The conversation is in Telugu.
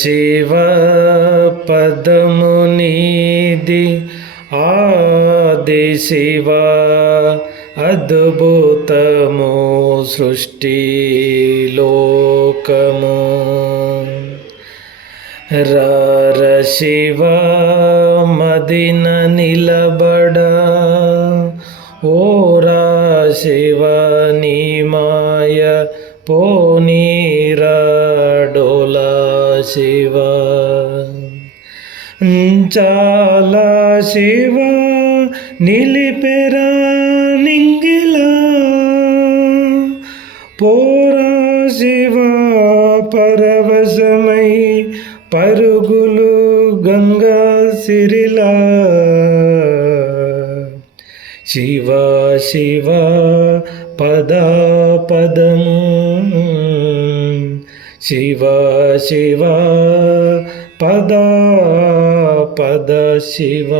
శివ పదము నీది ఆది శివ అద్భుతము సృష్టి లోకము రార శివ మదిన నిలబడ ఓరా శివ నీ మాయ పోనీరా డోలా శివ చాలా శివ నిలిపెరా నింగిలా పోరా శివ పరవశమై పరుగులు గంగా సిరిలా శివ శివ పద పదము శివ శివ పద పద శివ